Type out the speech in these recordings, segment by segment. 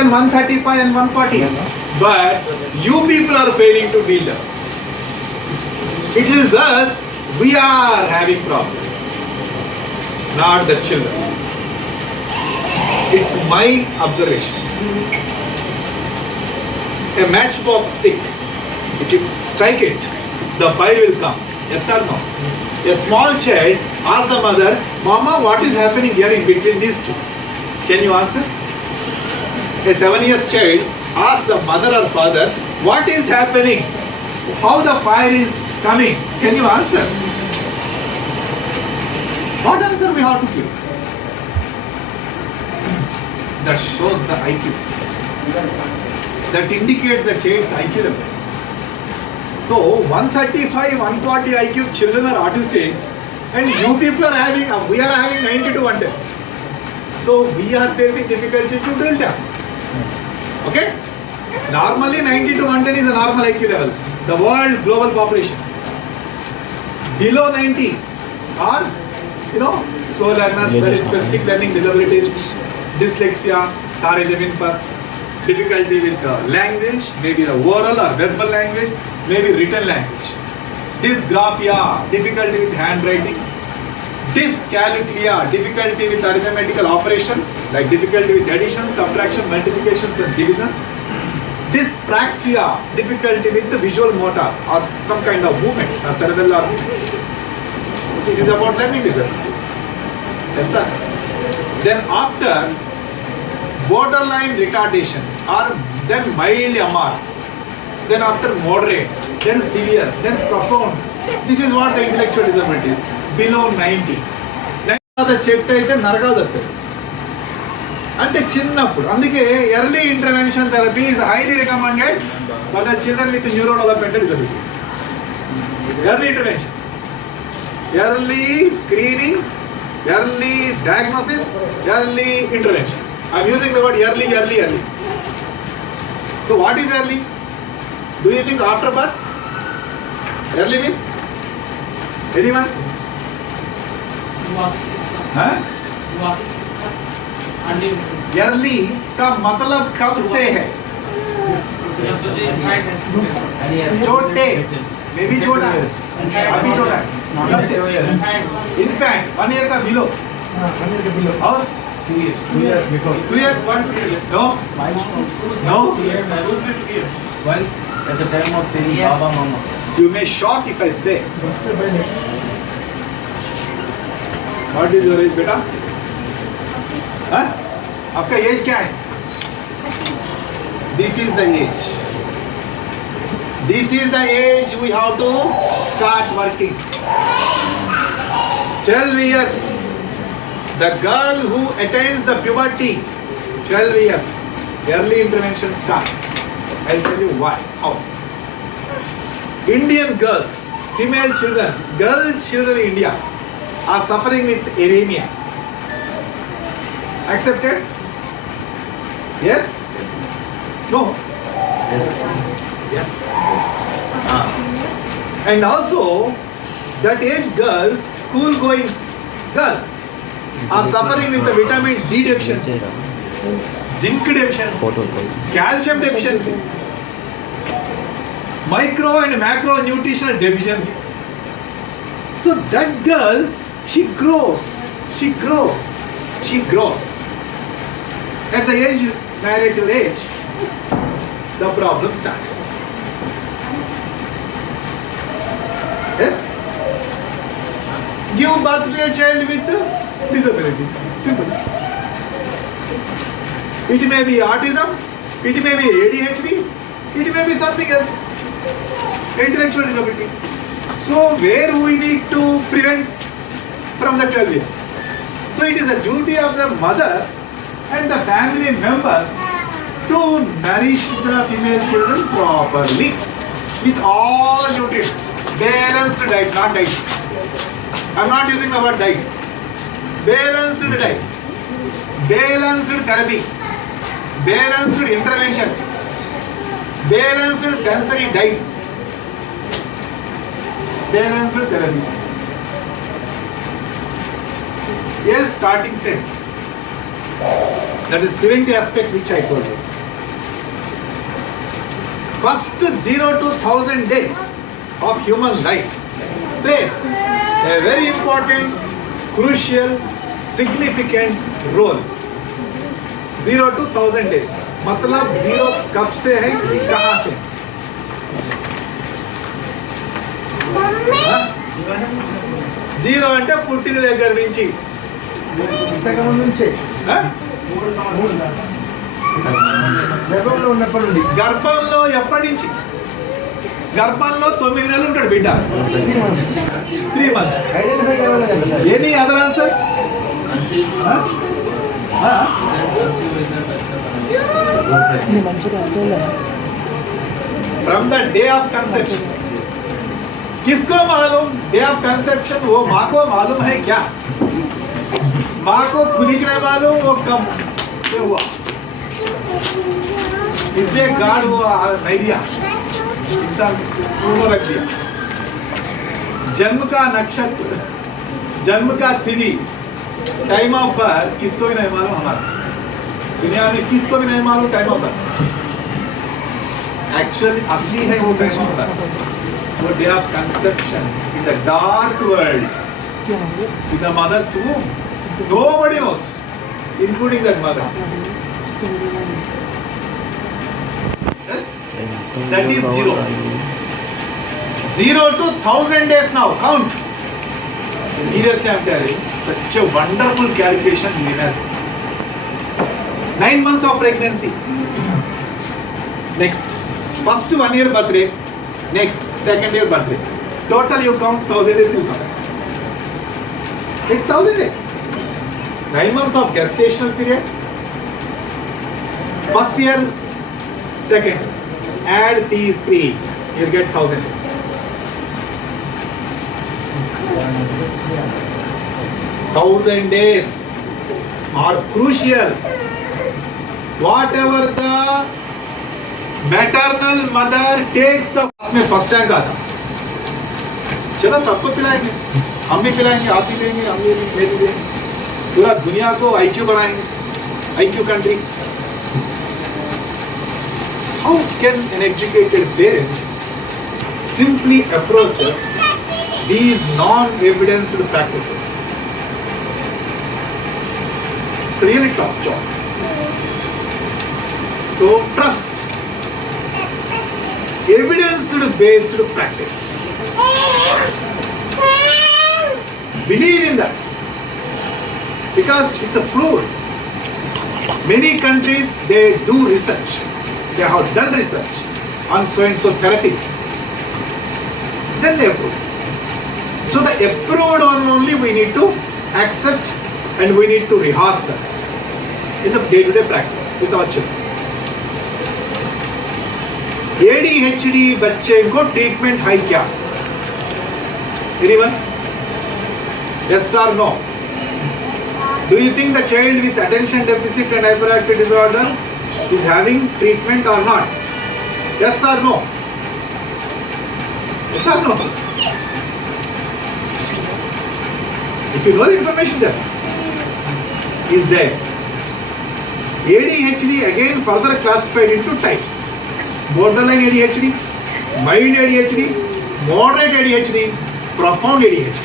than 135 and 140. But you people are failing to deal them. It is us, we are having problem, not the children. It's my observation. A matchbox stick, if you strike it, the fire will come. Yes or no? A small child asks the mother, Mama, what is happening here in between these two? Can you answer? A 7-year child asks the mother or father, what is happening? How the fire is coming? Can you answer? What answer we have to give? That shows the IQ. That indicates the child's IQ level. So 135, 140 IQ children are autistic, and you people are having, we are having 90 to 110. So we are facing difficulty to build them. Okay? Normally 90 to 110 is a normal IQ level. The world global population. Below 90 are, slow learners, that is specific learning disabilities, dyslexia, tare jamin par, difficulty with language, maybe the oral or verbal language, maybe written language. Dysgraphia, difficulty with handwriting. Dyscalculia, difficulty with arithmetical operations, like difficulty with addition, subtraction, multiplications and divisions. Dyspraxia, difficulty with the visual motor or some kind of movements or cerebellar movements. So this is about learning disabilities. Yes, sir. Then after borderline retardation or then mild MR, then after moderate, then severe, then profound. This is what the intellectual disability is. Below 90. The చెట్టు అయితే నరకాలు వస్తాయి అంటే చిన్నప్పుడు. అందుకే early intervention therapy is highly recommended for the children with neurodevelopmental disabilities. Early intervention, early screening, early diagnosis, early intervention. I am using the word early. So what is early? Do you think after birth? Early means? Anyone? Early का मतलब कब से है? छोटे, मे भी छोटा है, अभी छोटा है, कब से? Infant, 1 year का below, और 2 years before. 2 years? No. One at the time of saying Baba Mama. You may shock if I say. What is your age, बेटा? हाँ? आपका एज क्या है? This is the age. This is the age we have to start working. 12 years. The girl who attains the puberty, 12 years, early intervention starts. I'll tell you why. How? Indian girls, female children, girl children in India are suffering with anemia. Accepted? Yes? No? Yes. And also, that age girls, school going girls, are suffering with the vitamin D deficiency, zinc deficiency, calcium deficiency, micro and macro nutritional deficiencies. So that girl, she grows. At the age, marital age, the problem starts. Yes? Give birth to a child with disability. Simple. It may be autism, it may be ADHD, it may be something else. Intellectual disability. So where we need to prevent from the 12 years? So it is a duty of the mothers and the family members to nourish the female children properly with all nutrients. Balanced diet, not diet. I am not using the word diet. Balanced diet, balanced therapy, balanced intervention, balanced sensory diet, balanced therapy. Yes, starting set. That is preventive aspect which I told you. First 0 to 1000 days of human life plays a very important, crucial, significant role. 0 to 1000 days. मतलब 0 कब से है, कहाँ से? Zero అంటే పుట్టిన దగ్గర నుంచి. గర్భంలో ఎప్పటి నుంచి? గర్భంలో 9 నెలలు ఉంటాడు బిడ్డ. 3 months. Any other answers? From the day of conception. किसको मालूम डे ऑफ कंसेप्शन? वो माँ को मालूम है क्या? माँ को खुद ही नहीं मालूम वो कब हुआ, इसलिए गार्ड वो नहीं दिया, इंसान पूर्ण रख दिया. जन्म का नक्षत्र, जन्म का तिथि, टाइम ऑफ बर्थ किसको भी नहीं मालूम. हमारा दुनिया में किसको भी नहीं मालूम टाइम ऑफ बर्थ. एक्चुअली असली है वो टाइम ऑफ बर्थ, वो day of conception in the dark world, in the mother's womb. Nobody knows, including that mother. Yes? That is 0. 0 to 1000 days now. Count. Seriously, I am telling. Such a wonderful calculation in imagine. 9 months of pregnancy. Next, first 1 year birthday. Next, second year birthday. Total you count 1000 days you count. It's 1000 days. 9 months of gestational period. First year, second. Add these 3. You get 1000 days. Thousand days are crucial. Whatever the maternal mother takes the में first rank आता. चलो सबको पिलाएंगे, हम भी पिलाएंगे, आप भी लेंगे, हम भी लेंगे, पूरा दुनिया को आईक्यू बनाएंगे, IQ country. How can an educated parent simply approaches these non-evidenced practices? It's really tough job. So trust evidence-based practice. Believe in that, because it's a proved. Many countries they do research. They have done research on so and so therapies. Then they approve. So the approved one only we need to accept and we need to rehearse in the day-to-day practice with our children. ADHD बच्चे को treatment है क्या? Anyone? Yes or no? Do you think the child with attention deficit and hyperactive disorder is having treatment or not? Yes or no? Yes or no? If you know the information there is there. ADHD again further classified into types. Borderline ADHD, mild ADHD, moderate ADHD, profound ADHD.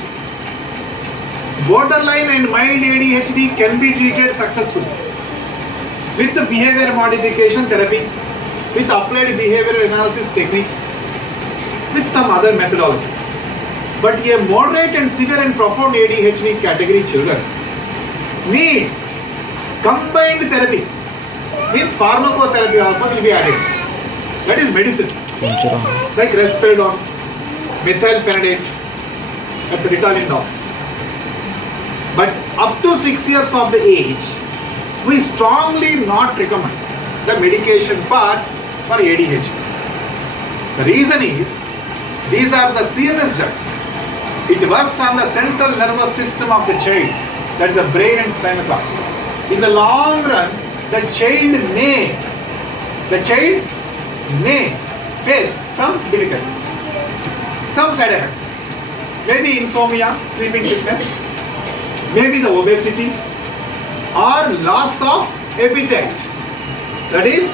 Borderline and mild ADHD can be treated successfully with the behavior modification therapy, with applied behavioral analysis techniques, with some other methodologies. But a moderate and severe and profound ADHD category children needs combined therapy. Means pharmacotherapy also will be added. That is medicines like risperidone, methylphenidate, that's Ritalin now. But up to 6 years of the age, we strongly not recommend the medication part for ADHD. The reason is, these are the CNS drugs. It works on the central nervous system of the child, that is the brain and spinal cord. In the long run, the child may face some difficulties, some side effects. Maybe insomnia, sleeping sickness, maybe the obesity, or loss of appetite. That is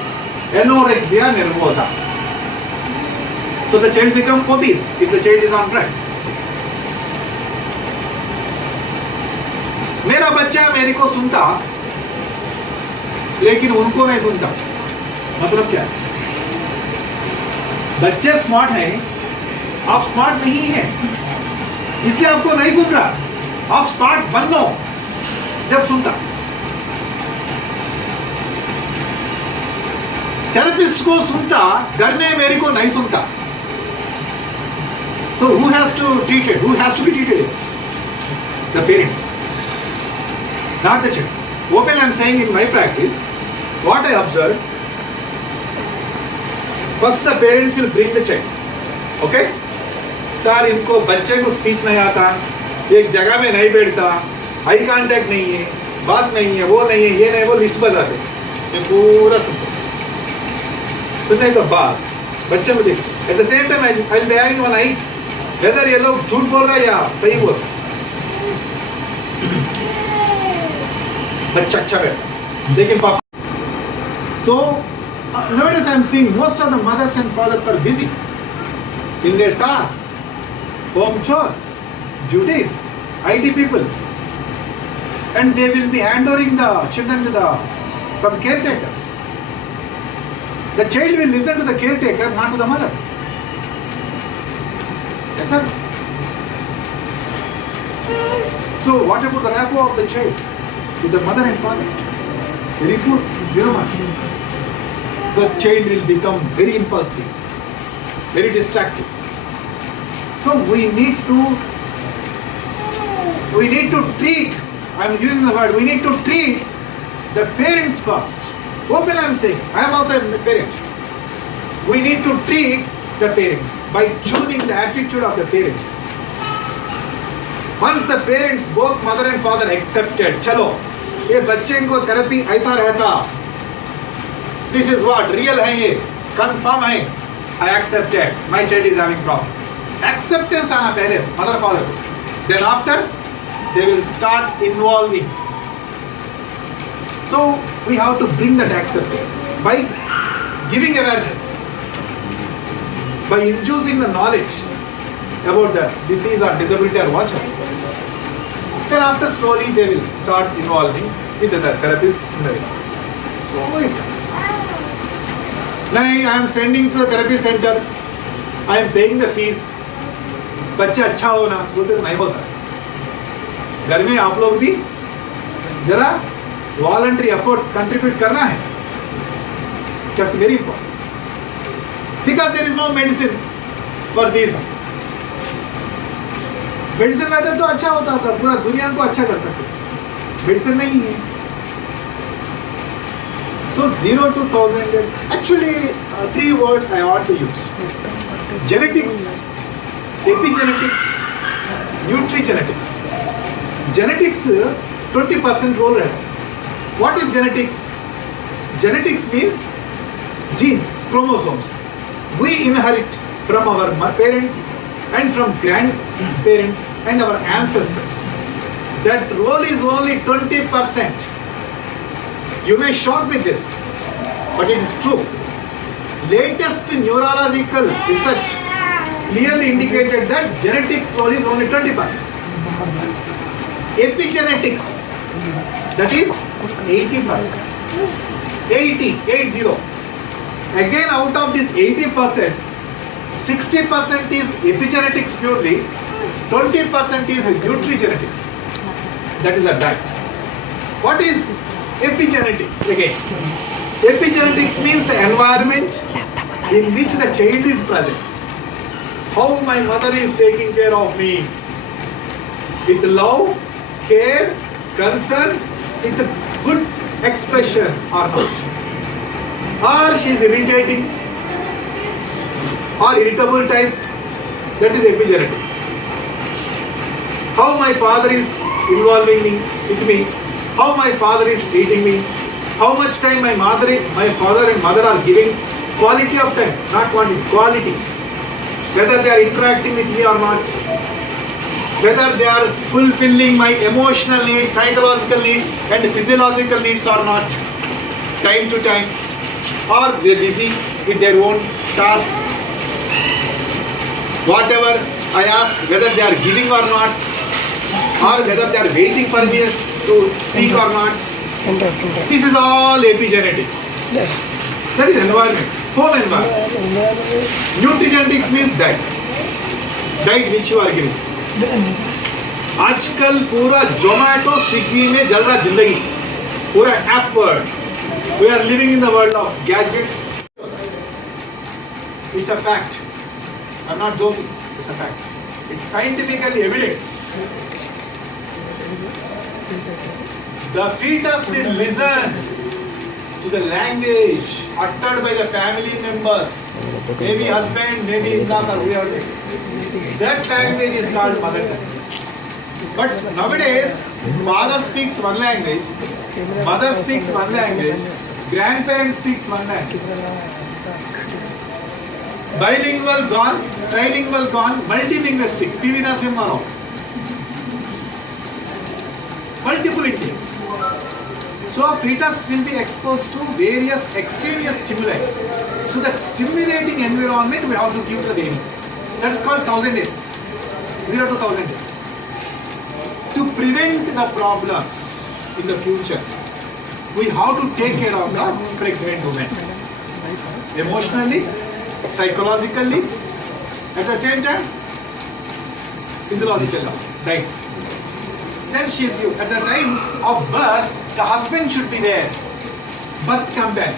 anorexia nervosa. So the child becomes obese if the child is on drugs. मेरा बच्चा मेरे को सुनता लेकिन उनको नहीं सुनता. मतलब क्या? बच्चे स्मार्ट हैं, आप स्मार्ट नहीं हैं, इसलिए आपको नहीं सुन रहा. आप स्मार्ट बन लो जब सुनता. थेरेपिस्ट को सुनता, घर में मेरे को नहीं सुनता. So who has to treat it? Who has to be treated? The parents, not the child. What I am saying in my practice, what I observed, first the parents will bring the child. Okay? Sir इनको बच्चे को speech नहीं आता, एक जगह में नहीं बैठता, आई कांटेक्ट नहीं है, बात नहीं है, वो नहीं है, ये नहीं, वो लिस्ट बताते. ये पूरा सुनने के बाद बच्चे को देखते. At the same time I will be having one I whether ये लोग झूठ बोल रहे हैं या सही बोल रहे हैं. बच्चा अच्छा बैठा लेकिन पापा. So nowadays I am seeing most of the mothers and fathers are busy in their tasks, home chores, duties, IT people, and they will be handing the children to some caretakers. The child will listen to the caretaker, not to the mother. Yes, sir. So what about the rapport of the child with the mother and father? Very poor, 0 marks. The child will become very impulsive, very distracted. So we need to treat, I am using the word, we need to treat the parents first. What I am saying, I am also a parent. We need to treat the parents by tuning the attitude of the parent. Once the parents, both mother and father accepted, चलो ये बच्चे को therapy ऐसा रहता, this is what real है, ये confirm है, I accepted, my child is having problem. Acceptance आना पहले mother father को, then after they will start involving. So we have to bring that acceptance by giving awareness, by introducing the knowledge about the disease or disability or whatever. Then after slowly they will start involving with the therapist in the way. Slowly it comes. Now I am sending to the therapy center, I am paying the fees. बच्चा अच्छा हो ना, बोलते तो नहीं होता. घर में आप लोग भी जरा वॉलंटरी एफर्ट कंट्रीब्यूट करना है. That's very important. Because there is no medicine for this. Medicine रहता तो अच्छा होता था, पूरा दुनिया को अच्छा कर सकते. मेडिसिन नहीं है. So 0 to 1000 is actually 3 words I want to use. Genetics, epigenetics, nutrigenetics. Genetics 20% role है. What is genetics? Genetics means genes, chromosomes. We inherit from our parents and from grandparents and our ancestors. That role is only 20%. You may shock with this, but it is true. Latest neurological research clearly indicated that genetics role is only 20%. Epigenetics, that is 80%. 80. Again, out of this 80%, 60% is epigenetics purely, 20% is nutrigenetics. That is a diet. What is epigenetics again? Epigenetics means the environment in which the child is present. How my mother is taking care of me with love, care, concern, with good expression or not. Or she is irritating or irritable type, that is epigenetics. How my father is involving me with me, how my father is treating me, how much time my father and mother are giving, quality of time, not quantity, quality. Whether they are interacting with me or not, whether they are fulfilling my emotional needs, psychological needs and physiological needs or not. time to time, or they're busy with their own tasks. Whatever I ask, whether they are giving or not, or whether they are waiting for me to speak or not, this is all epigenetics. That is environment, home environment. Nutrigenetics means diet. Diet which you are giving. आजकल पूरा जोमेटो स्विगी में जल रहा जिंदगी, पूरा app world. We are living in the world of gadgets. It's a fact. I'm not joking. It's a fact. It's scientifically evident. The fetus will listen to the language uttered by the family members, maybe husband, maybe in-laws or whoever. That language is called mother tongue. But nowadays, father speaks one language, mother speaks one language, grandparent speaks one language. Bilingual gone, trilingual gone, multilinguistic. PV Narasimha Rao. Multiple Indians. So a fetus will be exposed to various extraneous stimuli. So that stimulating environment we have to give to the baby. That's called 1000 days. 0 to 1000 days. To prevent the problems in the future, we have to take care of the pregnant woman. Emotionally, psychologically, at the same time, physiologically also, right? Then she will give, at the time of birth, the husband should be there, birth companion,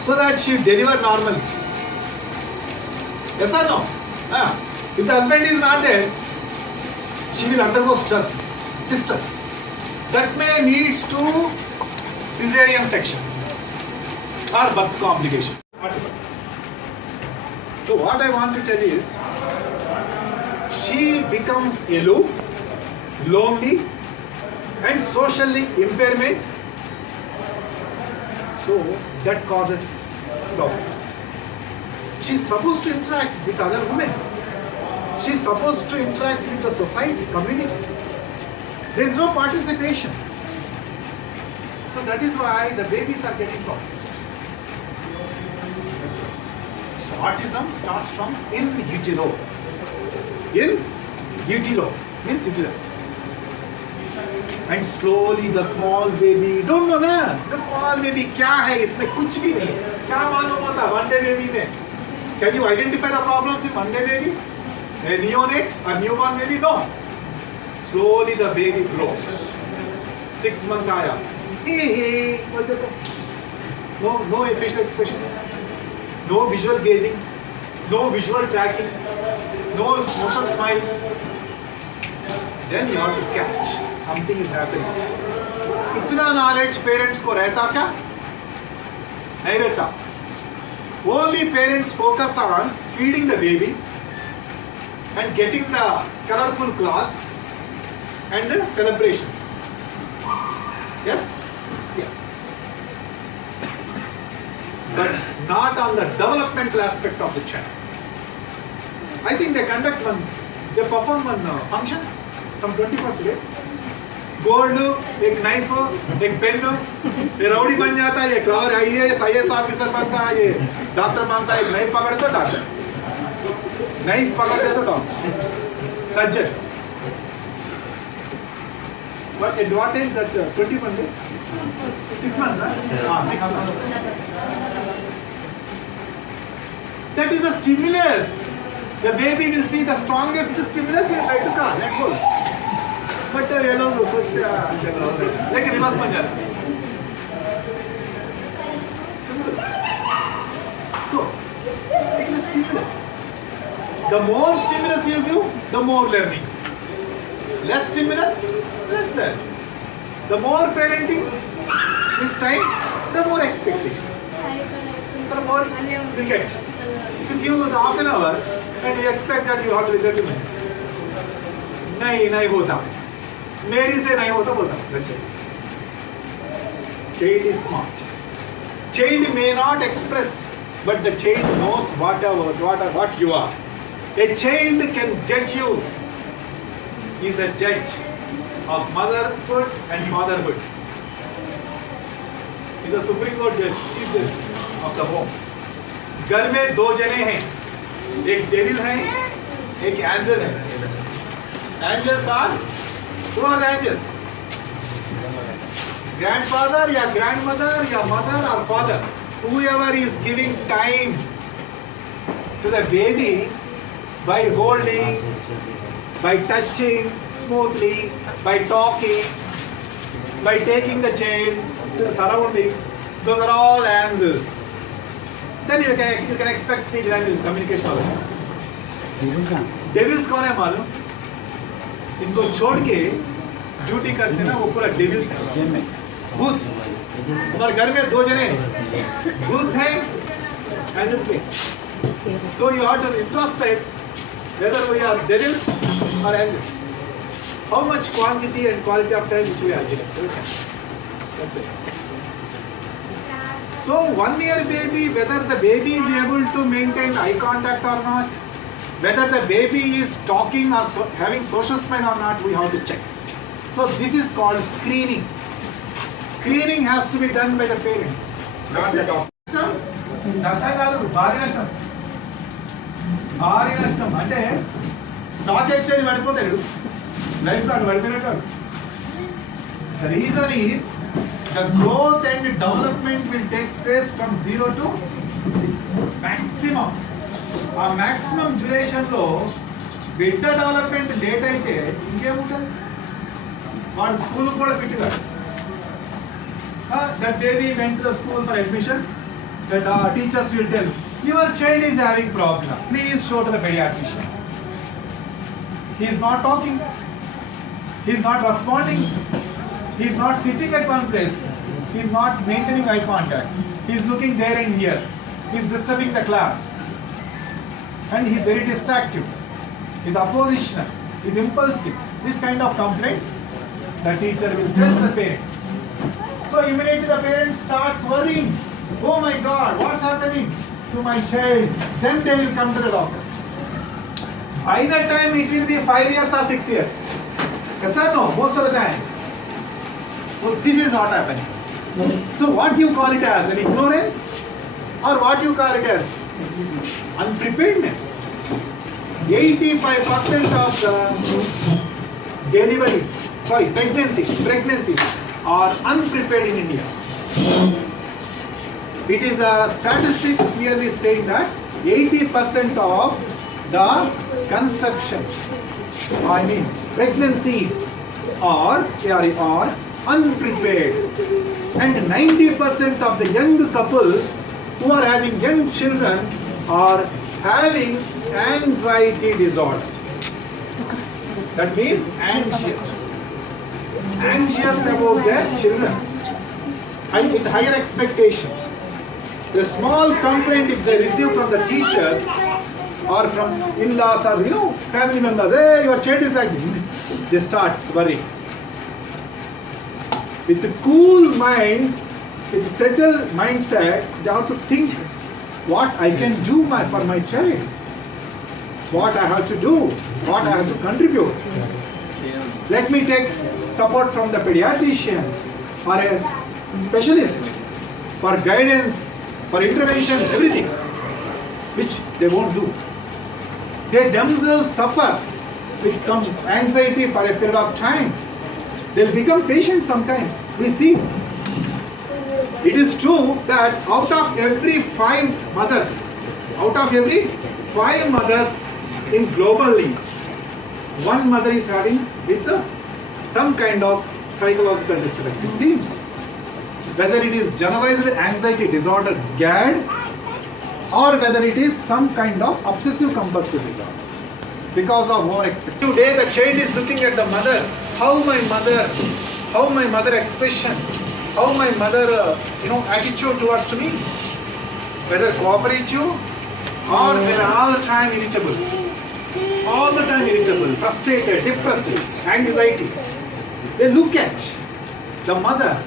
so that she will deliver normally. Yes or no? If the husband is not there, she will undergo stress, distress. That may leads to cesarean section or birth complication. So what I want to tell you is, she becomes aloof, lonely, and socially impairment. So that causes problems. She is supposed to interact with other women. She is supposed to interact with the society, community. There is no participation. So that is why the babies are getting problems. So autism starts from in utero. In utero means uterus. And slowly the small baby, don't know na, the small baby क्या है इसमें कुछ भी नहीं, क्या मालूम होता one day baby में? Can you identify the problems in one day baby? A neonate or newborn baby? No. Slowly the baby grows. 6 months आया, hey, बोलते तो, no facial expression, no visual gazing, no visual tracking, no social smile. Then you have to catch something is happening. इतना knowledge parents को रहता क्या? नहीं रहता. Only parents focus on feeding the baby and getting the colorful clothes and the celebrations. Yes? Yes. But not on the developmental aspect of the child. I think they perform one function, some 21st day. Gold, एक knife, एक pen, ये rowdy बन जाता है, ये clever IAS officer बनता है, ये doctor बनता है, एक knife पकड़े तो doctor, knife पकड़े तो doctor, surgeon. What advantage that 21 day? 6 months, huh? 6 months. That is a stimulus. The baby will see the strongest stimulus and try to crawl, let go. But ये लोग सोचते हैं चलो, लेकिन रिवर्स बन जाता है. So, it is a stimulus. The more stimulus you give, the more learning. Less stimulus, less learning. The more parenting this time, the more expectation. The more you get. If you give half an hour and you expect that you have to result in it, नहीं होता. मेरी से नहीं होता बोलता. Child is smart. Child may not express, but the child knows what you are. A child can judge you. He is a judge of motherhood and fatherhood. is a Supreme Court judge, chief justice of the home. घर में दो जने हैं, एक devil है, एक angel है. Angels are, who are the angels? Grandfather या grandmother या mother or father, whoever is giving time to the baby by holding, by touching smoothly, by talking, by taking the child to the surroundings, those are all angels. Then you can expect speech language communication also. Devils कौन है मालूम? इनको छोड़ के duty करते ना वो पूरा डेविल्स है. भूत. हमारे घर में दो जने भूत हैं एंजल्स में. So you have to introspect whether we are devils or angels. How much quantity and quality of time we are given. That's it. So 1 year baby, whether the baby is able to maintain eye contact or not, whether the baby is talking or having social smile or not, we have to check. So this is called screening. Screening has to be done by the parents, not the doctor. Nashtam kaadu, bhari nashtam. Bhari nashtam ante stock exchange padipotaru, life card padipoyinattu. The reason is the growth and development will take place from 0 to 6 maximum. ఆ maximum duration లో బిడ్డ development late అయితే ఇంకేముంటుంది? వాడు school కూడా fit కాదు. That baby went to the school for admission. The teachers will tell, your child is having problem. Please show to the pediatrician. He is not talking. He is not responding. He is not sitting at one place. He is not maintaining eye contact. He is looking there and here. He is disturbing the class. And he is very distractive. He is oppositional. He is impulsive. This kind of complaints, the teacher will tell the parents. So immediately the parents starts worrying. Oh my God, what's happening to my child? Then they will come to the doctor. By that time it will be 5 years or 6 years. Yes or no? Most of the time. So this is what happening. So what you call it as an ignorance or what you call it as unpreparedness? 85% of the deliveries, pregnancies are unprepared in India. It is a statistic clearly saying that 80% of the conceptions, pregnancies are unprepared, and 90% of the young couples who are having young children are having anxiety disorder. That means anxious about their children, and with higher expectation. The small complaint if they receive from the teacher or from in-laws or family members, hey, your child is like this, they start worrying. With a cool mind, with a settled mindset, they have to think what I can do for my child, what I have to do, what I have to contribute. Let me take support from the pediatrician or a specialist for guidance, for intervention, everything, which they won't do. They themselves suffer with some anxiety for a period of time. They'll become patient sometimes. We see. It is true that out of every 5 mothers in globally, 1 mother is having with some kind of psychological disturbance. It seems. Whether it is generalized anxiety disorder, GAD, or whether it is some kind of obsessive compulsive disorder because of more expectation. Today the child is looking at the mother, how my mother expression, how my mother attitude towards to me, whether cooperative or they are all the time irritable, frustrated, depressed, anxiety. They look at the mother,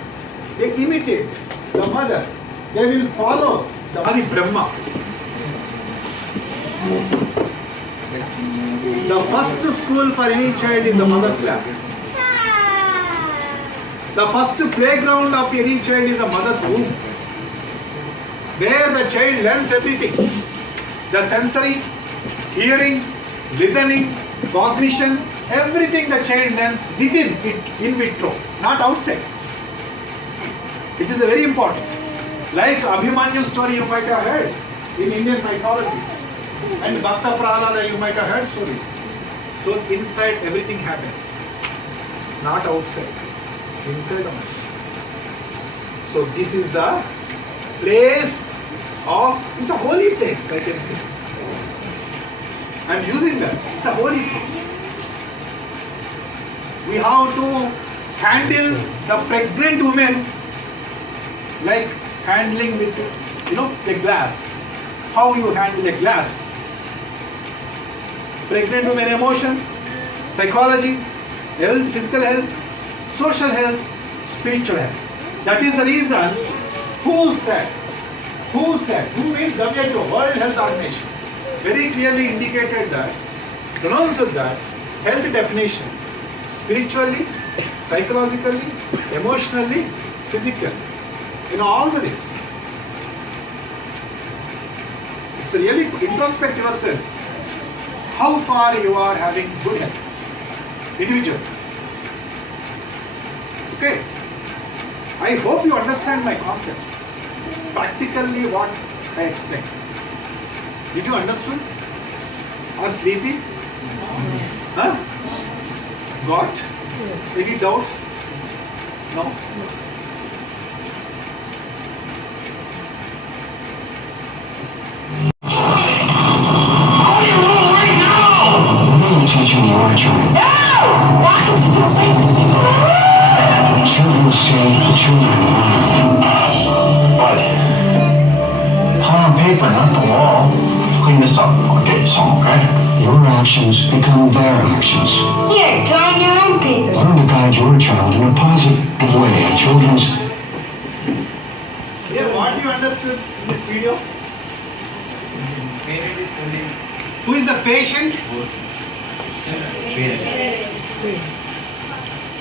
they imitate the mother, they will follow the Adi Brahma. The first school for any child is the mother's lap. The first playground of any child is a mother's womb, where the child learns everything. The sensory, hearing, listening, cognition, everything the child learns within it, in vitro, not outside. It is very important. Like Abhimanyu story you might have heard in Indian mythology, and Bhakta Prahlada you might have heard stories. So inside everything happens, not outside, inside the mind. So this is the place of, it's a holy place, I can say. I am using that, it's a holy place. We have to handle the pregnant women like handling with, a glass. How you handle a glass. Pregnant women emotions, psychology, health, physical health, social health, spiritual health. That is the reason who means WHO, World Health Organization, very clearly indicated that, pronounced that health definition, spiritually, psychologically, emotionally, physically, in all the ways. It's really introspect yourself. How far you are having good health, individual. Okay. I hope you understand my concepts. Practically what I explained. Did you understand? Or sleepy? Huh? Got? Any doubts? No? Teaching your children. No! Why, stupid? Children say children learn. What? Pen on paper, not the wall. Let's clean this up. I'll get you some, okay? Your actions become their actions. Here, draw on your own paper. Learn to guide your child in a positive way. Children's. Here, what you understood in this video? Parent is only Who is the patient? parent.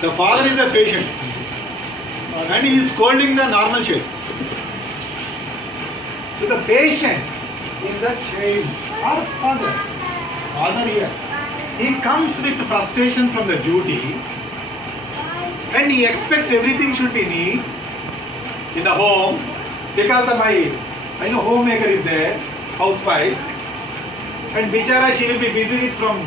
The father is a patient. And he is scolding the normal child. So the patient is the child or father. Father here. He comes with frustration from the duty and he expects everything should be neat in the home because my homemaker is there, housewife, and bichara she will be busy with from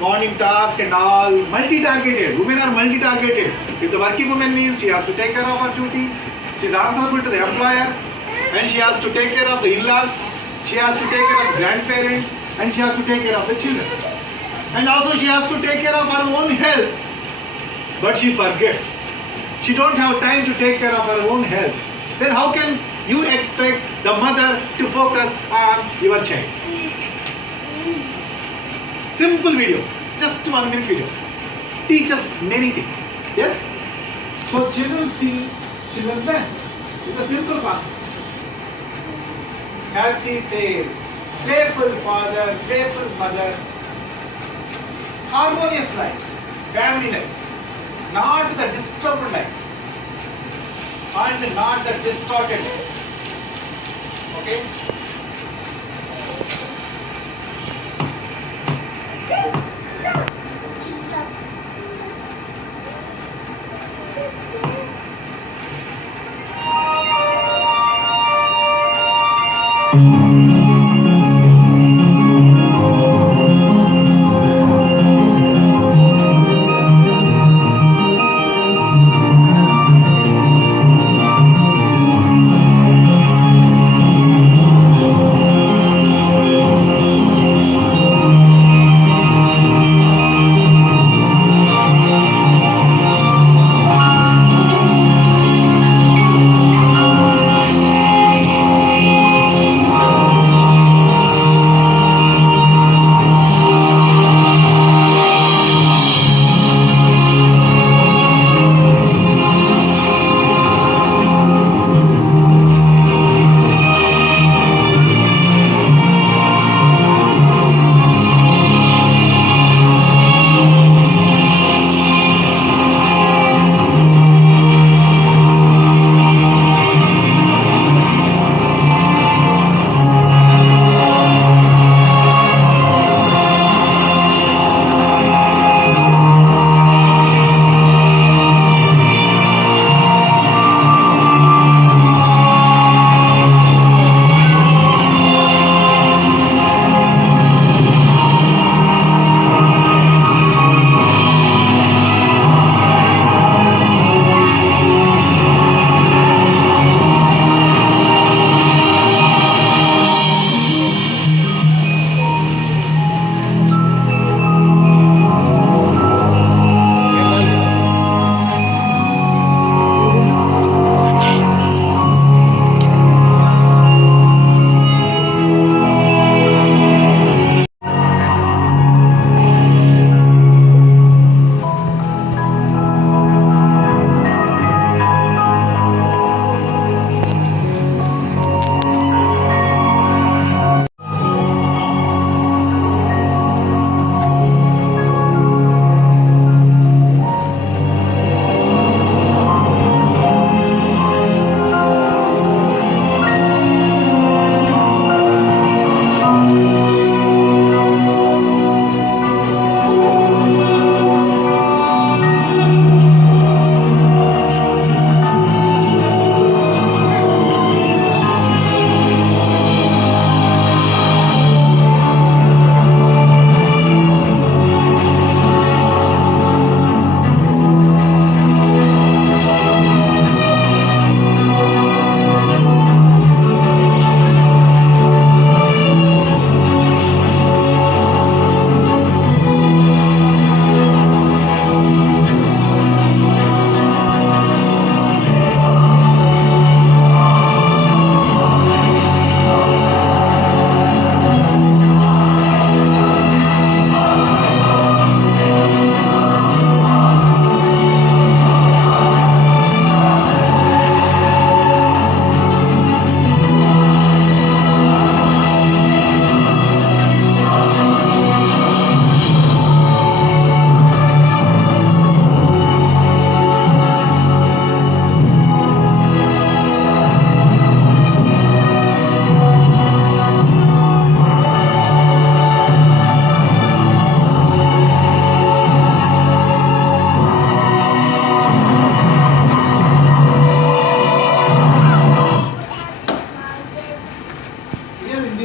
morning task and all, multi-targeted. Women are multi-targeted. If the working woman means she has to take care of her duty, she is answerable to the employer, and she has to take care of the in-laws, she has to take care of grandparents, and she has to take care of the children. And also she has to take care of her own health. But she forgets. She don't have time to take care of her own health. Then how can you expect the mother to focus on your child? Simple video, just 1 minute video. Teach us many things. Yes? So children see, children learn. It's a simple concept. Happy face, playful father, playful mother, harmonious life, family life, not the disturbed life and not the distorted life. Okay?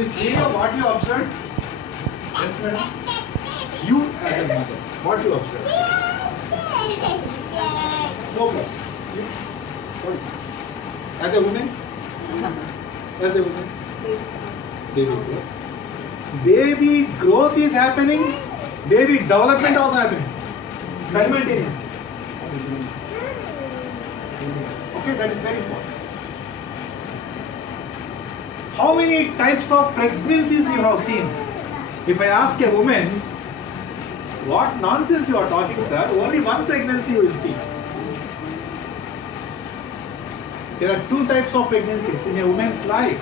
this video, what you observed? Yes, madam. You as a mother, what you observed? No problem. You? Sorry. As a woman? As a woman? Baby growth. Baby growth is happening. Baby development also happening. Simultaneously. Okay, that is very important. How many types of pregnancies you have seen? If I ask a woman, what nonsense you are talking, sir? Only one pregnancy you will see. There are two types of pregnancies in a woman's life.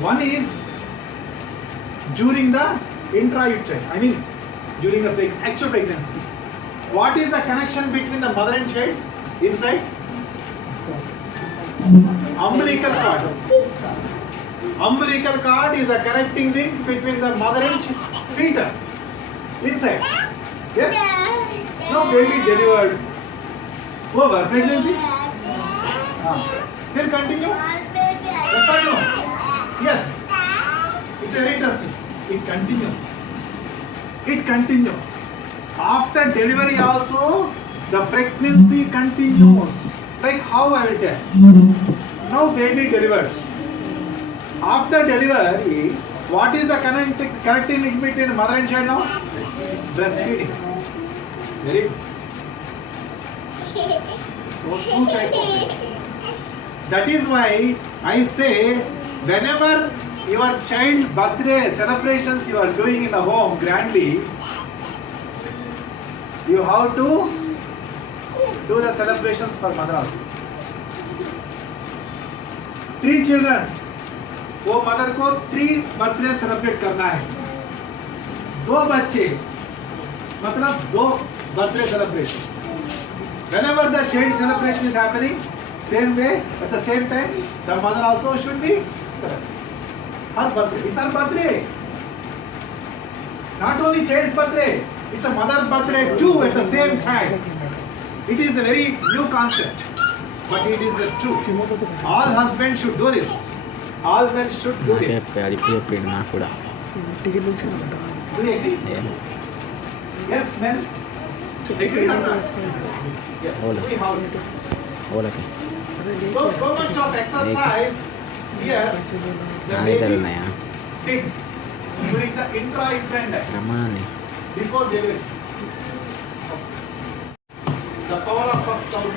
One is during the intrauterine, during the actual pregnancy. What is the connection between the mother and child inside? Umbilical cord. Umbilical cord is a connecting link between the mother and fetus inside. Yes? Now baby delivered. Over pregnancy? Still continue? Yes or no? Yes. It's very interesting. It continues. It continues. After delivery also, the pregnancy continues. Like how I will tell. Now baby delivered. After delivery, what is the connecting link between mother and child now? Breastfeeding. Very good. So two types of things. That is why I say, whenever your child birthday celebrations you are doing in the home grandly, you have to do the celebrations for mother also. 3 children, वो mother को 3 birthday celebrate करना है. 2 बच्चे, मतलब 2 birthday celebration. Whenever the child celebration is happening, same way, at the same time, the mother also should be celebrated. Her birthday, it's her birthday. Not only child's birthday, it's a mother's birthday too at the same time. It is a very new concept, but it is true. All husbands should do this. All men should do this. Do you agree? Yes, men. Agree or not? Yes. We have it. So much of exercise here the baby did during the intrauterine time before delivery. The power of first child.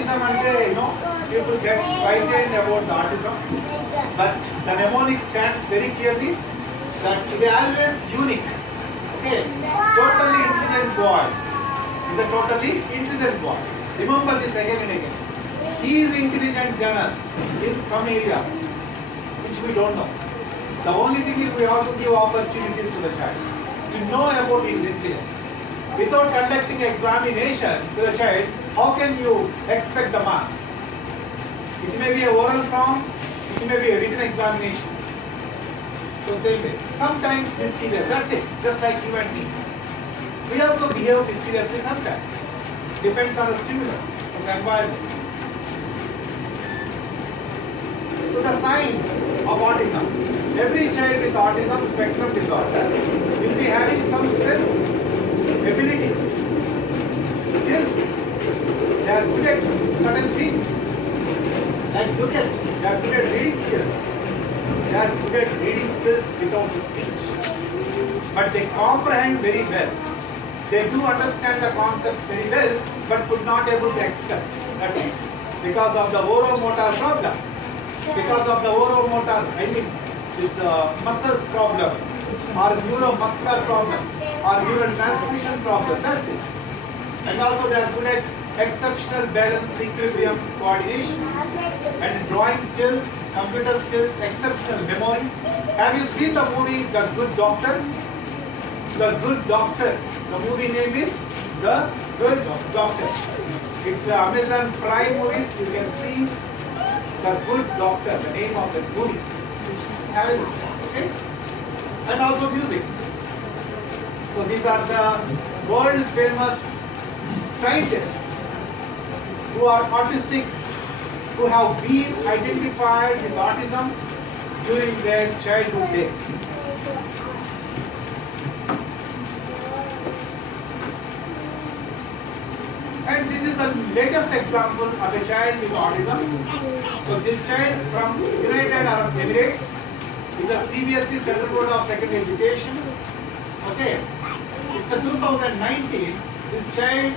autism and people get frightened about the autism, but the mnemonic stands very clearly that they are always unique. Okay, totally intelligent boy is a totally intelligent boy. Remember this again and again. He is intelligent than us in some areas which we don't know. The only thing is we have to give opportunities to the child to know about his intelligence. Without conducting examination to the child, how can you expect the marks? It may be a oral form, it may be a written examination. So same way. Sometimes mysterious, that's it, just like you and me. We also behave mysteriously sometimes. Depends on the stimulus from the environment. So the signs of autism. Every child with autism spectrum disorder will be having some strengths, abilities, skills. They are good at certain things. Like look at, they are good at reading skills. They are good at reading skills without the speech. But they comprehend very well. They do understand the concepts very well, but could not able to express. That's it. Because of the oromotor problem. Because of the oromotor, this muscles problem, or neuromuscular problem, or neurotransmission problem. That's it. And also they are good at exceptional balance, equilibrium, coordination, and drawing skills, computer skills, exceptional memory. Have you seen the movie The Good Doctor? The Good Doctor. The movie name is The Good Doctor. It's Amazon Prime movies. You can see The Good Doctor, the name of the movie. Have it, okay? And also music skills. So these are the world famous scientists who are autistic, who have been identified with autism during their childhood days. And this is the latest example of a child with autism. So this child from United Arab Emirates is a CBSE Central Board of Secondary Education. Okay, it's a 2019. This child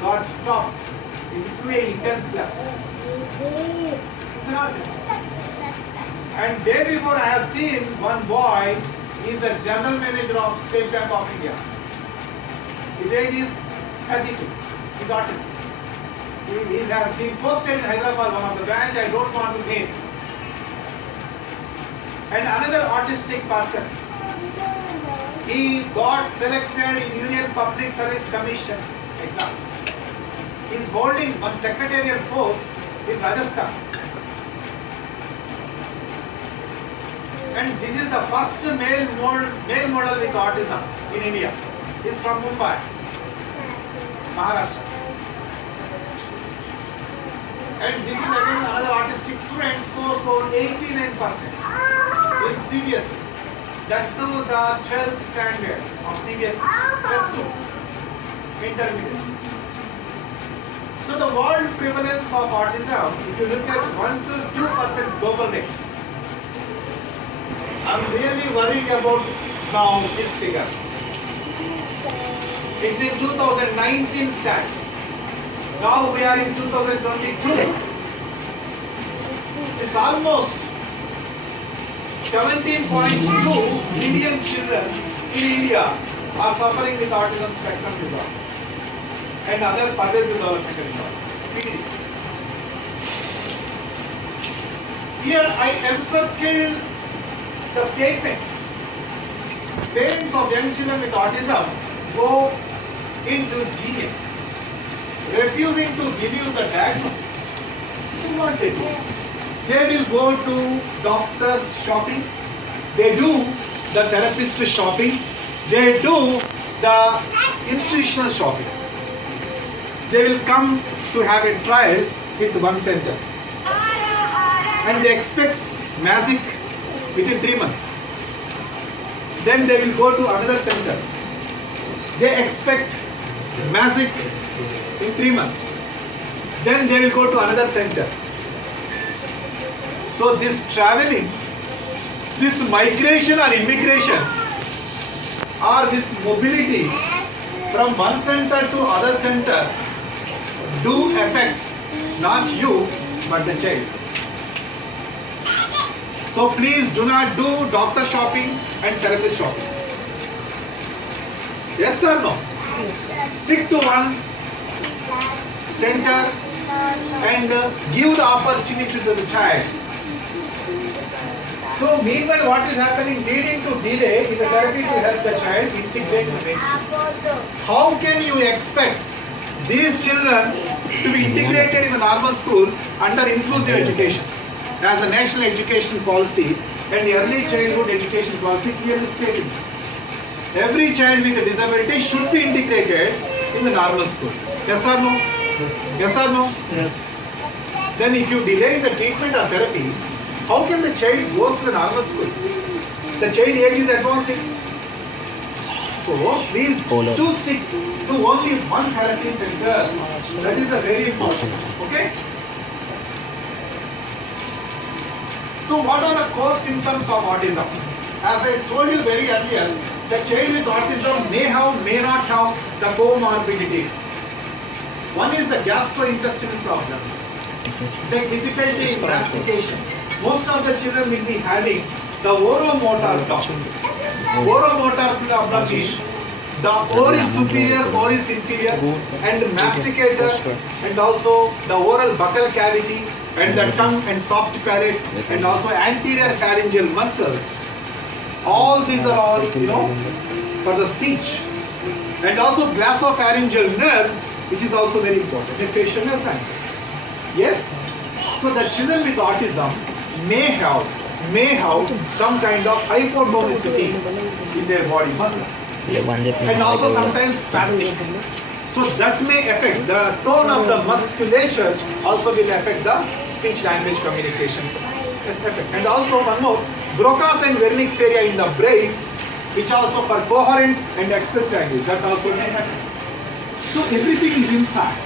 got stopped in QA in 10th class. He's an artist. And day before I have seen one boy, he is a general manager of State Bank of India. His age is 32. He's autistic. He has been posted in Hyderabad, one of the branch, I don't want to name. And another autistic person, he got selected in Union Public Service Commission exams. He is holding one secretarial post in Rajasthan. And this is the first male model with autism in India. He is from Mumbai, Maharashtra. And this is again another autistic student, scores for 89% in CBSE. That too the 12th standard of CBSE, plus 2, intermediate. So the world prevalence of autism, if you look at 1 to 2% global rate, I'm really worried about now this figure. It's in 2019 stats. Now we are in 2022. It's almost 17.2 million children in India are suffering with autism spectrum disorder and other pervasive developmental disorders, PDs. Here I encircled the statement. Parents of young children with autism go into DNA, refusing to give you the diagnosis. So what they do? They will go to doctors shopping, they do the therapist shopping, they do the institutional shopping. They will come to have a trial with one center. And they expect magic within 3 months. Then they will go to another center. They expect magic in 3 months. Then they will go to another center. So this traveling, this migration or immigration, or this mobility from one center to other center do affects Not you, but the child. So please do not do doctor shopping and therapist shopping. Yes or no? Stick to one center and give the opportunity to the child. So meanwhile, what is happening? Leading to delay in the therapy to help the child integrate in the mainstream. How can you expect these children to be integrated in the normal school under inclusive education? As a national education policy and the early childhood education policy clearly stated, every child with a disability should be integrated in the normal school. Yes or no? Yes or no? Yes. Then if you delay the treatment or therapy, how can the child goes to the normal school? The child age is advancing. So please do stick to only one therapy center. That is a very important. Okay? So what are the core symptoms of autism? As I told you very earlier, the child with autism may have, may not have the comorbidities. One is the gastrointestinal problems, the difficulty in mastication. Most of the children will be having the oromotor problem. Oromotor problem is the oris superior, oris inferior, and masticator, and also the oral buccal cavity, and the tongue and soft palate, and also anterior pharyngeal muscles. All these are all, for the speech. And also glossopharyngeal nerve, which is also very important, the facial nerve branches. Yes? So the children with autism may have some kind of hypotonicity in their body muscles. And also sometimes spastic. So that may affect the tone of the musculature, also will affect the speech language communication. Yes, effect. And also one more, Broca's and Wernicke's area in the brain, which also for coherent and expressed language, that also may happen. So everything is inside.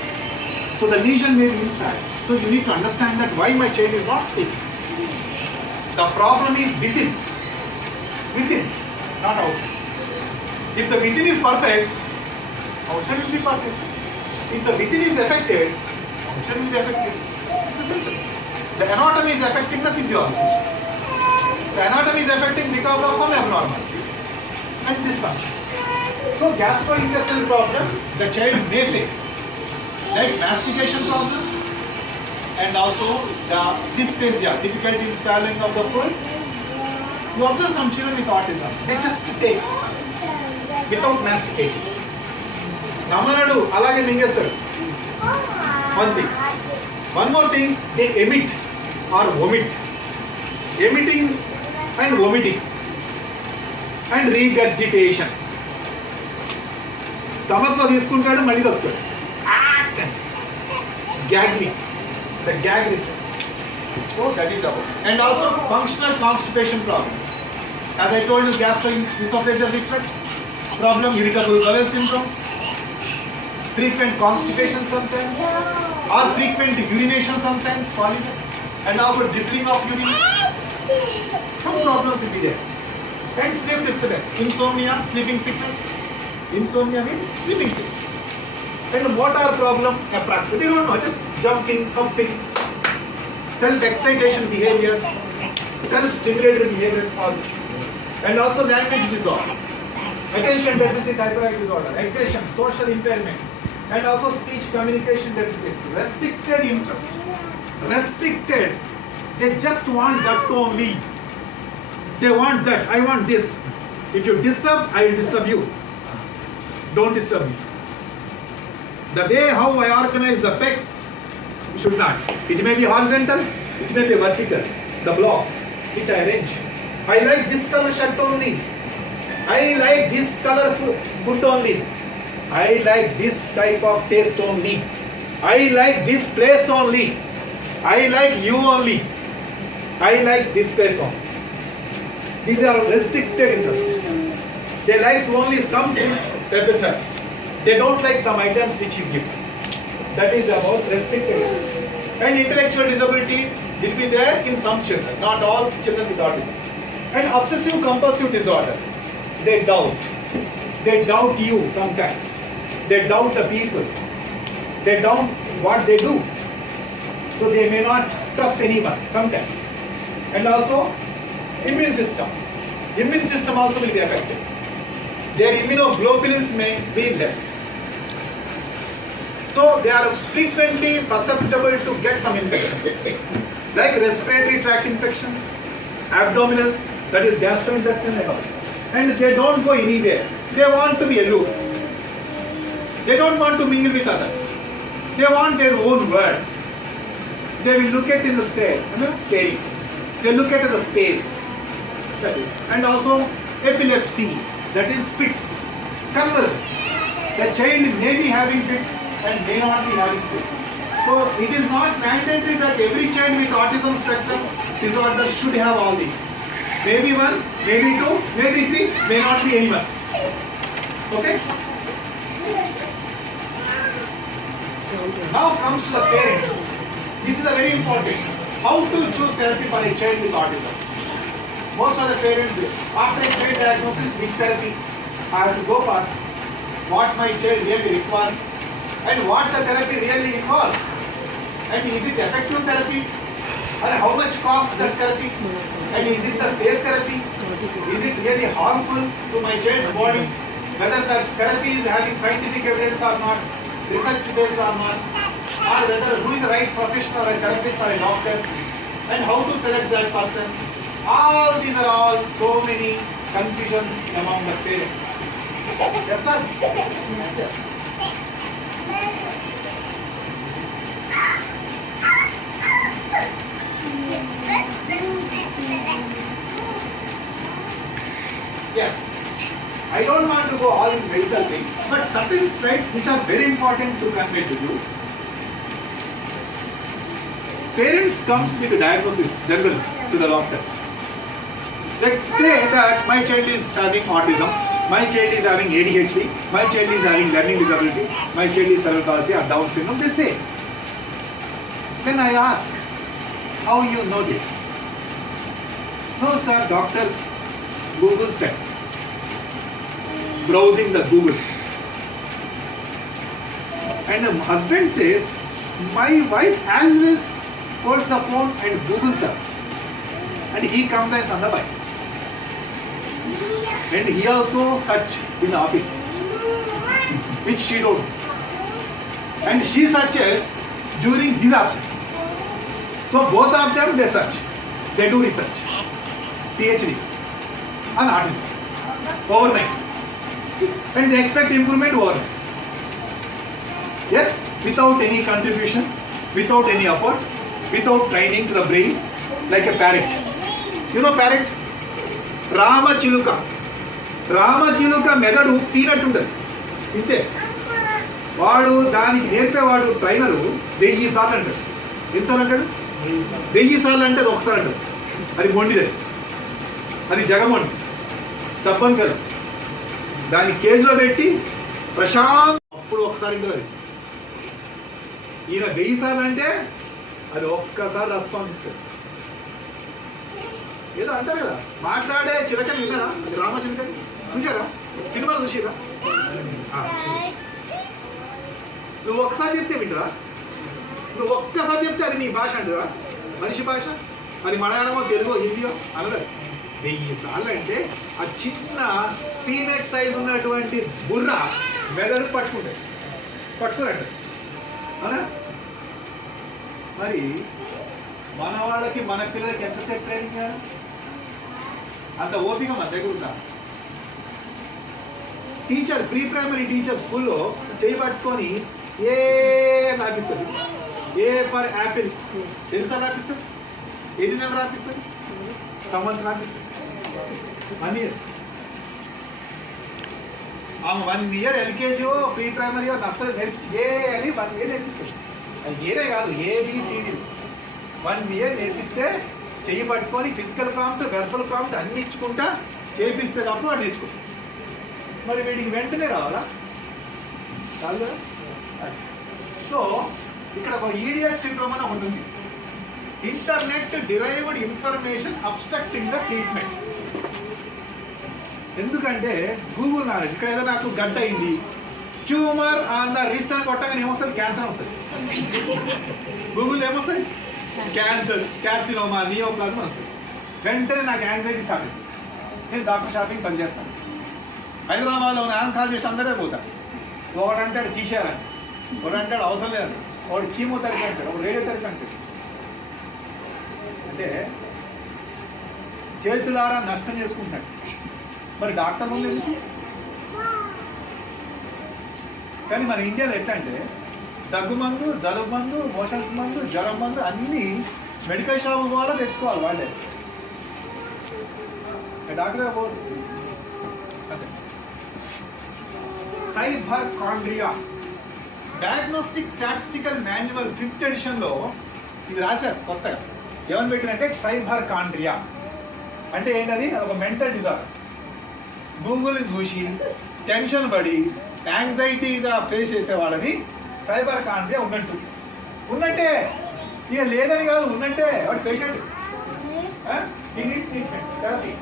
So the lesion may be inside. So you need to understand that why my child is not speaking. The problem is within, not outside. If the within is perfect, outside will be perfect. If the within is affected, outside will be affected. It's a simple. The anatomy is affecting the physiology. The anatomy is affecting because of some abnormality and dysfunction. So gastrointestinal problems the child may face, like mastication problem and also the dysphagia, difficulty in swallowing of the food. You observe some children with autism, they just take without masticating. Namanadu, alage mingesaru. One thing. One more thing, they emit or vomit. Emitting and vomiting and regurgitation. Stomach lo తీసుకుంటాడు మళ్ళీ కక్కుతాడు. Gagging, the gag reflex. So that is about. And also functional constipation problem. As I told you, gastroesophageal reflex problem, irritable bowel syndrome, frequent constipation sometimes, or frequent urination sometimes, and also dribbling of urine. Some problems will be there. And sleep disturbance, insomnia, sleeping sickness. Insomnia means sleeping sickness. And motor problem, apraxia. They don't know, just jumping, pumping, self-excitation behaviors, self-stimulated behaviors, all this. And also language disorders, attention deficit hyperactive disorder, aggression, social impairment, and also speech communication deficits, restricted interest, restricted. They just want that only. They want that. I want this. If you disturb, I will disturb you. Don't disturb me. The way how I organize the pecs, should not. It may be horizontal, it may be vertical. The blocks which I arrange. I like this color shirt only. I like this color food only. I like this type of taste only. I like this place only. I like you only. I like this place only. These are restricted interests. They like only some things at a time. They don't like some items which you give. That is about restricted interest. And intellectual disability will be there in some children, not all children with autism. And obsessive compulsive disorder. They doubt. They doubt you sometimes. They doubt the people. They doubt what they do. So they may not trust anyone sometimes. And also immune system. Immune system also will be affected. Their immunoglobulins may be less. So they are frequently susceptible to get some infections. Like respiratory tract infections, abdominal, that is gastrointestinal, and they don't go anywhere. They want to be aloof. They don't want to mingle with others. They want their own world. They will look at in the staring. They look at the space. That is, and also epilepsy, that is fits, convergence. The child may be having fits and may not be having fits. So it is not mandatory that every child with autism spectrum disorder should have all these. Maybe one, maybe two, maybe three, may not be anyone. Okay? Now comes to the parents. This is a very important. How to choose therapy for a child with autism. Most of the parents, after a child diagnosis, which therapy I have to go for, what my child really requires, and what the therapy really involves. And is it effective therapy? And how much costs that therapy? And is it the safe therapy? Is it really harmful to my child's body? Whether the therapy is having scientific evidence or not, research based or not, or whether who is the right professional, a therapist or a doctor, and how to select that person. All these are all so many confusions among the parents. Yes, sir? Yes. Yes. I don't want to go all in medical things, but certain slides which are very important to convey to you. Parents comes with a diagnosis generally to the doctors. They say that my child is having autism, my child is having ADHD, my child is having learning disability, my child is cerebral palsy or Down syndrome, they say. Then I ask, how you know this? No sir, doctor Google said. Browsing the Google. And the husband says, my wife always holds the phone and Googles her. And he complains on the wife. And he also search in the office, which she don't. And she searches during his absence. So both of them they search. They do research. PhDs on autism. Overnight. And they expect improvement overnight. Yes, without any contribution, without any effort, without training to the brain, like a parrot. You know parrot? Ramachiluka. Ramachiluka మెదడు peanut ఉండదు ఇంతే. వాడు దానికి నేర్పేవాడు trainer 1000 సార్లు అంటాడు. ఎన్నిసార్లు అంటాడు? 1000 సార్లు అంటే అది ఒకసారి అంటాడు. అది మొండిది, అది జగమొండి, స్టబ్బన్ ఫెలో. దాన్ని కేజ్లో పెట్టి ప్రశాంత్ అప్పుడు ఒకసారి ఉంటుంది అది. ఈయన 1000 సార్లు అంటే అది ఒక్కసారి రెస్పాన్స్ ఇస్తుంది. ఏదో అంటారు కదా, మాట్లాడే చిలకని విన్నారా? అది రామచిలకని చూసారా? సినిమా చూసిరా? నువ్వు ఒక్కసారి చెప్తే వింటరా? నువ్వు ఒక్కసారి చెప్తే అది నీ భాష అంటారా? మనిషి భాష అది మలయాళమో తెలుగో హిందీయో అనరు. 1000 సార్లు అంటే ఆ చిన్న పీనట్ సైజ్ ఉన్నటువంటి బుర్ర మెదడు పట్టుకుంటాయి, పట్టుకున్నట్టు అవునా? మరి మన వాళ్ళకి మన పిల్లలకి ఎంతసేపు ట్రైనింగ్ చేయాలి? అంత ఓపిక మన దగ్గర ఉందా? టీచర్, ప్రీ ప్రైమరీ టీచర్ స్కూల్లో చేయి పట్టుకొని ఏ రాపిస్తారు? ఏ ఫర్ యాపిల్ తెలుసా రాపిస్తారు? ఎన్ని నెలలు రాపిస్తారు? సంవత్సరం రాపిస్తారు. 1 year. ఆమె 1 year LKG pre primary nursery నేర్పించి ఏ అని 1 year నేర్పిస్తారు. అది ఏదే కాదు, ఏబిసిడి 1 year నేర్పిస్తే చెయ్యి పట్టుకొని ఫిజికల్ ప్రాంప్ట్, వెర్బల్ ప్రాంప్ట్ అన్ని ఇచ్చుకుంటా చేపిస్తే తప్ప వాడు నేర్చుకుంటాడు. మరి వీడికి వెంటనే రావాలా? కాదు కదా. సో ఇక్కడ ఒక ఈడియట్ సిండ్రోమ్ అని ఒకటి ఉంది. Internet derived information obstructing the treatment. ఎందుకంటే గూగుల్ నాలెడ్జ్. ఇక్కడ ఏదో నాకు గడ్డ అయింది, ట్యూమర్ ఆన్ ద రిస్ట్ అని కొట్టగానే ఏమొస్తుంది? క్యాన్సర్ వస్తుంది. గూగుల్ ఏమొస్తాయి? క్యాన్సర్, క్యాసినోమా, నియోప్లాజం వస్తాయి. వెంటనే నాకు యాంగ్జైటీ స్టార్ట్ అయింది. నేను డాక్టర్ షాపింగ్ పనిచేస్తాను. హైదరాబాద్లో ఉన్న ఆన్కాలజిస్ట్ అందరే పోతారు. ఒకడంటాడు తీసేయాలని, ఒకడంటాడు అవసరం లేదని, ఒకడు కీమోథెరపీ అంటాడు, ఒక రేడియోథెరపీ అంటాడు. అంటే చేతులారా నష్టం చేసుకుంటాడు. మరి డాక్టర్ ముందు ఎందుకు? కానీ మన ఇండియాలో ఎట్లా అంటే దగ్గు మందు, జలుబు మందు, మోషన్స్ మందు, జ్వరం మందు అన్నీ మెడికల్ షాప్ ద్వారా తెచ్చుకోవాలి వాళ్ళే. డాక్టర్ పోదు. అంటే సైబర్కాండ్రియా డయాగ్నోస్టిక్ స్టాటిస్టికల్ మాన్యువల్ 5th ఎడిషన్లో ఇది రాశారు కొత్తగా. ఏమని పెట్టినంటే సైబర్కాండ్రియా అంటే ఏంటది? ఒక మెంటల్ డిజార్డర్. గూగుల్ చూసి టెన్షన్ పడి యాంగ్జైటీగా ఫేస్ చేసే వాళ్ళని సైబర్కాండ్రియా ఉన్నట్టే. ఇక లేదని కాదు, ఉన్నట్టే. వాడు patient needs treatment, therapy,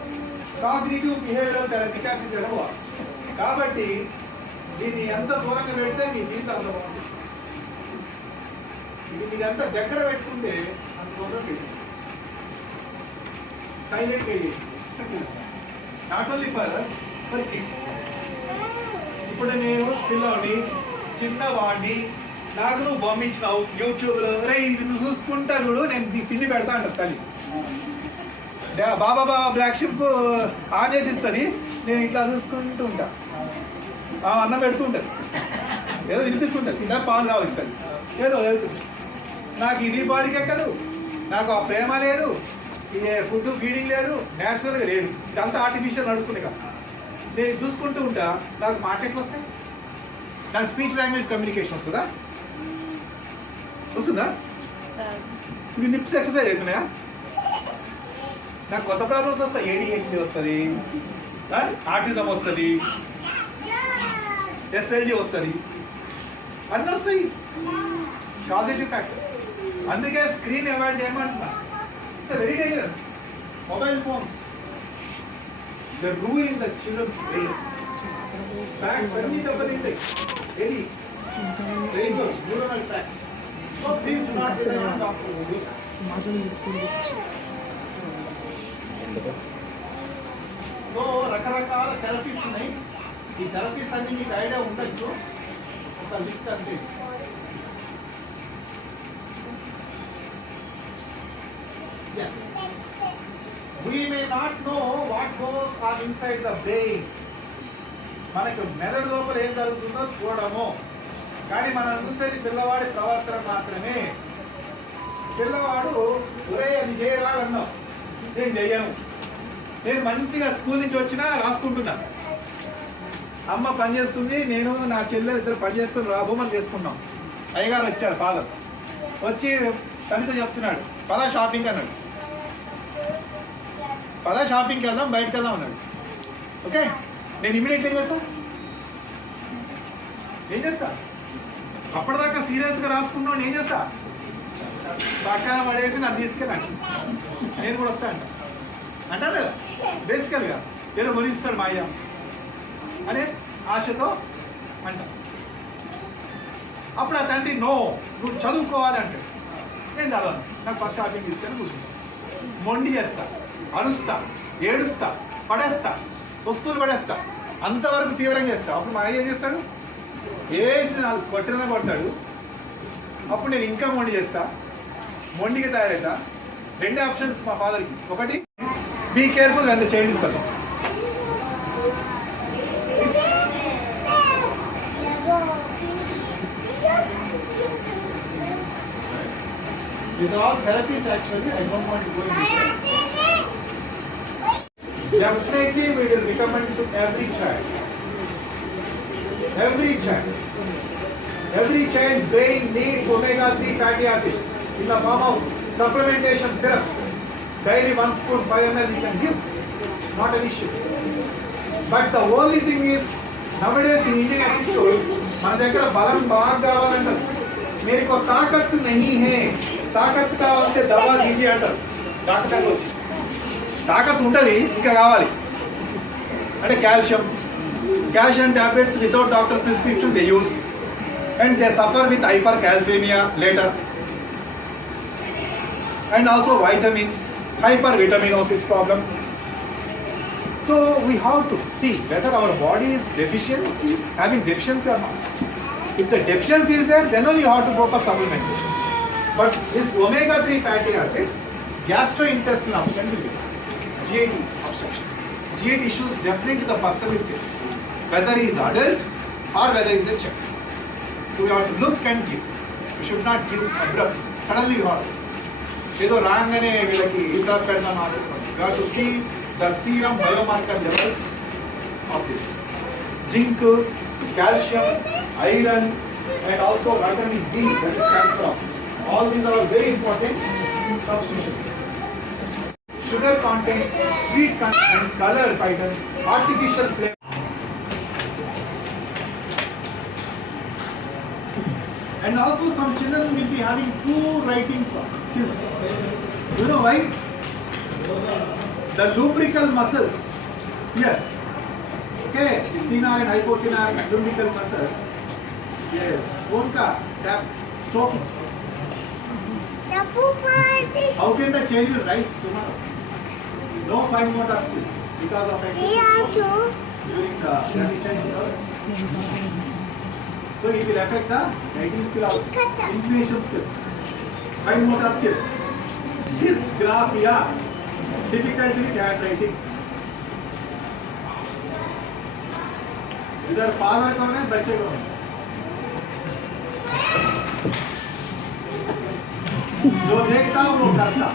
cognitive behavioural therapy కాబట్టి దీన్ని ఎంత దూరంగా పెడితే మీ జీవితం అంత బాగుంటుంది. ఇది మీకు ఎంత దగ్గర పెట్టుకుంటే అంత దూరం పెట్టింది. Silent radiation not only for kids. ఇప్పుడు నేను పిల్లవాడిని, చిన్నవాడిని, నాకు నువ్వు బొమ్మించినావు యూట్యూబ్లో, రే ఇది నువ్వు చూసుకుంటా చూడు, నేను తిండి పెడతా అంటారు తల్లి. బాబా బ్లాక్ షిప్ ఆన్ చేసి ఇస్తుంది, నేను ఇట్లా చూసుకుంటూ ఉంటా. అన్నం పెడుతూ ఉంటుంది, ఏదో వినిపిస్తుంటుంది, ఇలా పాలు కావస్తుంది, ఏదో వెళ్తుంది. నాకు ఇది బాడీకి ఎక్కదు, నాకు ఆ ప్రేమ లేదు, ఫుడ్ ఫీడింగ్ లేదు, న్యాచురల్గా లేదు, ఇదంతా ఆర్టిఫిషియల్ నడుస్తుంది కదా. నేను చూసుకుంటూ ఉంటా, నాకు మాట ఎట్లా వస్తాయి? నాకు స్పీచ్ లాంగ్వేజ్ కమ్యూనికేషన్ వస్తుందా? ఇవి నిప్స్ ఎక్సర్సైజ్ అవుతున్నాయా? నాకు కొత్త ప్రాబ్లమ్స్ వస్తాయి. ADHD వస్తుంది, ఆర్టిజం వస్తుంది, SLD వస్తుంది, అన్నీ వస్తాయి. Positive factor. అందుకే స్క్రీన్ అవాయిడ్ చేయమంటున్నా. It's very dangerous. Mobile phones they're ruining the children's brains. Facts అన్ని దెబ్బతింటాయి. Very dangerous neural facts. So please do not rely on doctor. So రకరకాల థెరపీస్ ఉన్నాయి. ఈ థెరపీస్ అన్ని మీకు ఐడియా ఉండొచ్చు. ఒక లిస్ట్ అంటే yes, we may not know what goes on inside the brain. మనకు మెదడు లోపల ఏం జరుగుతుందో చూడము, కానీ మనం చూసేది పిల్లవాడి ప్రవర్తన మాత్రమే. పిల్లవాడు ఒరే అది చేయరాదన్నావు, నేను చెయ్యను. నేను మంచిగా స్కూల్ నుంచి వచ్చినా రాసుకుంటున్నా, అమ్మ పని చేస్తుంది, నేను నా చెల్లెలు ఇద్దరు పని చేసుకుని రాబోమని చేసుకున్నాం. అయ్యగారు వచ్చారు, ఫాదర్ వచ్చి తనతో చెప్తున్నాడు, పదా షాపింగ్ అన్నాడు. పదా షాపింగ్కి వెళ్దాం, బయటకు వెళ్దాం అన్నాడు. ఓకే, నేను ఇమీడియట్లీ ఏం చేస్తా? అప్పటిదాకా సీరియస్గా రాసుకున్నాను, ఏం చేస్తా? పక్కన పడేసి నన్ను తీసుకెళ్ళండి, నేను కూడా వస్తా అంటా లేదా? బేసికల్గా ఏదో గురిస్తాడు మా అయ్య అనే ఆశతో అంట. అప్పుడు ఆ తండ్రి నో, నువ్వు చదువుకోవాలి అంటాడు. నేను చదవను, నాకు ఫస్ట్ షాపింగ్ తీసుకెళ్ళి కూర్చుంటా, మొండి చేస్తా, అరుస్తా, ఏడుస్తా, పడేస్తా, వస్తువులు పడేస్తా, అంతవరకు తీవ్రంగా చేస్తా. అప్పుడు మా అయ్య ఏం చేస్తాడు? వేసి నాకు కొట్టినా కొట్టాడు. అప్పుడు నేను ఇంకా మొండి చేస్తా, మొండికి తయారవుతా. రెండే ఆప్షన్స్ మా ఫాదర్కి. ఒకటి, బీ కేర్ఫుల్ అండ్ చైల్డ్ ఇస్తాను. These are all therapies actually. I don't want to go into that. Definitely we will recommend to every child. Every child brain needs omega-3 fatty acids in the form of supplementation syrups. Daily 1 spoon 5 ml we can give. Not an issue. But the only thing is nowadays in Indian attitude, మన దగ్గర బలం బాగా కావాలంటారు. मेरे को ताकत नहीं है, తాకత్ కావాలంటే దవా తీసి అంటారు. డాక్టర్ వచ్చి తాకత్ ఉంటుంది, ఇంకా కావాలి అంటే calcium tablets without doctor prescription they use. and they suffer with hypercalcemia later. And also vitamins, hypervitaminosis problem. So we have to see whether our body is having deficiency or not. If the deficiency is there, then only you have to go for supplementation. But this omega-3 fatty acids, gastrointestinal obstruction will be GAD obstruction. GAD issues definitely the person will face, whether he is adult or whether he is a child. So we have to look and give. We should not give abruptly. Suddenly you have to. ఏదో రాగానే వీళ్ళకి ఇతర పెడదాం ఆశపడి. You have to see the serum biomarker levels of this. Zinc, calcium, iron, and also vitamin D, that is calcium. All these are very important substances. Sugar content, sweet content, and color items, artificial flavor. And also some children will be having poor writing skills. You know why? The lumbrical muscles here, okay, thenar and hypothenar lumbrical muscles, yeah, phone ka tap stroking. How can the child will write tomorrow? No fine motor skills because of excessive during the early childhood. So it will affect the writing skill also, information skills, fine motor skills. This graph here, difficulty with handwriting. इधर father कौन है, बच्चे कौन है? जो देखता वो करता.